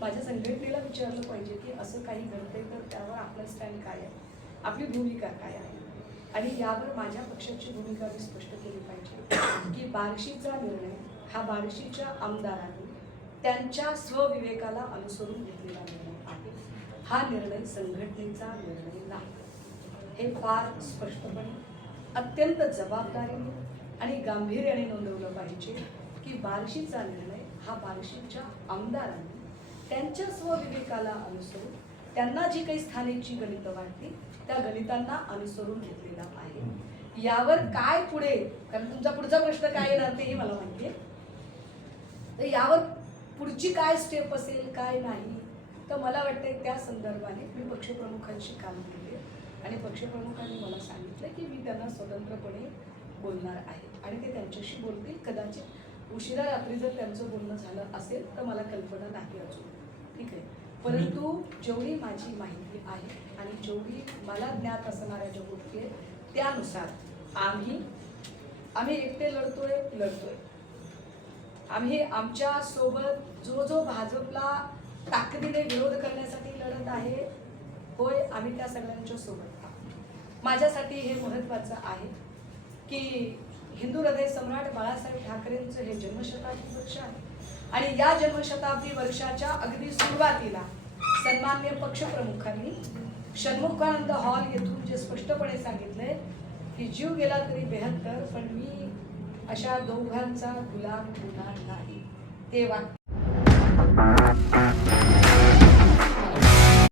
माझ्या संघटनेला विचारलं पाहिजे की असं काही घडतंय तर त्यावर आपलं स्टँड काय आहे? आपली भूमिका काय आहे? आणि यावर माझ्या पक्षाची भूमिका मी स्पष्ट केली पाहिजे की बार्शीचा निर्णय हा बार्शीच्या आमदारांनी त्यांच्या स्वविवेकाला अनुसरून घेतलेला निर्णय आहे. हा निर्णय संघटनेचा निर्णय नाही. हे फार स्पष्टपणे अत्यंत जबाबदारीने आणि गांभीर्याने नोंदवलं पाहिजे की बार्शीचा निर्णय हा बार्शीच्या आमदारांनी त्यांच्या स्वविवेकाला अनुसरून त्यांना जी काही स्थानिकची गणितं वाटली त्या गणितांना अनुसरून घेतलेला आहे. यावर काय पुढे कारण तुमचा पुढचा प्रश्न काय येणार तेही मला माहिती आहे तर यावर पुढची काय स्टेप असेल काय नाही तर मला वाटतंय त्या संदर्भाने मी पक्षप्रमुखांशी काम केले. आणि पक्षप्रमुखांनी मला सांगितलं की मी त्यांना स्वतंत्रपणे बोलणार आहे. आणि ते त्यांच्याशी बोलतील कदाचित उशिरा रात्री जर त्यांचं बोलणं झालं असेल तर मला कल्पना नाही अजून. ठीक आहे? परंतु जेवढी माझी माहिती आहे आणि जेवढी मला ज्ञात असणाऱ्या ज्या गोष्टी आहेत त्यानुसार आम्ही आम्ही एकटे लढतोय लढतोय. आम्ही आमच्यासोबत जो जो भाजपला ताकदीने विरोध करण्यासाठी लढत आहे होय आम्ही त्या सगळ्यांच्या सोबत आहोत. माझ्यासाठी हे महत्त्वाचं आहे की हिंदू हृदय सम्राट बाळासाहेब ठाकरेंचं हे जन्मशताब्दी वर्ष आहे. आणि या जन्मशताब्दी वर्षाच्या अगदी सुरुवातीला सन्मान्य पक्षप्रमुखांनी षण्मुखानंद हॉल येथून जे स्पष्टपणे सांगितलंय की जीव गेला तरी बेहत्तर पण मी अशा दोघांचा गुलाम होणार नाही. ते वाक्य